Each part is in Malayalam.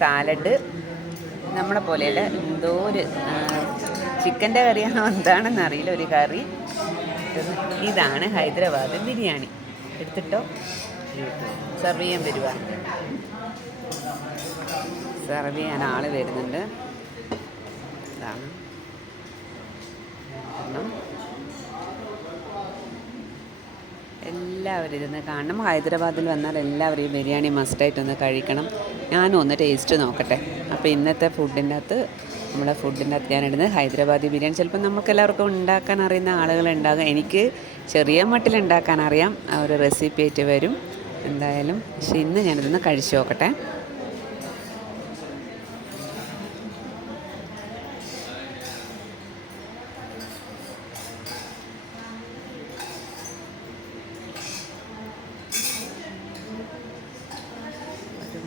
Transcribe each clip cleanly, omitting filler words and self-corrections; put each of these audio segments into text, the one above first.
സാലഡ്. നമ്മളെ പോലെയല്ല, എന്തോ ഒരു ചിക്കൻ്റെ കറിയാണോ എന്താണെന്ന് അറിയില്ല, ഒരു കറി. ഇതാണ് ഹൈദരാബാദ് ബിരിയാണി. എടുത്തിട്ടോ, സെർവ് ചെയ്യാൻ വരുവാണ്. സെർവ് ചെയ്യാൻ ആൾ വരുന്നുണ്ട്. ഇതാണ് എല്ലാവരും ഇരുന്ന് കാണണം. ഹൈദരാബാദിൽ വന്നാൽ എല്ലാവരും ഈ ബിരിയാണി മസ്റ്റായിട്ടൊന്ന് കഴിക്കണം. ഞാനും ഒന്ന് ടേസ്റ്റ് നോക്കട്ടെ. അപ്പോൾ ഇന്നത്തെ ഫുഡിൻ്റെ അകത്ത് ഞാനിടുന്നത് ഹൈദരാബാദി ബിരിയാണി. ചിലപ്പോൾ നമുക്ക് എല്ലാവർക്കും ഉണ്ടാക്കാൻ അറിയുന്ന ആളുകളുണ്ടാകും. എനിക്ക് ചെറിയ മട്ടിൽ ഉണ്ടാക്കാൻ അറിയാം. ഒരു റെസിപ്പി ആയിട്ട് വരും എന്തായാലും. പക്ഷെ ഇന്ന് ഞാനിതൊന്ന് കഴിച്ചു നോക്കട്ടെ.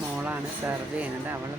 മോളാണ് സെർവ് ചെയ്യുന്നത്. അവൾ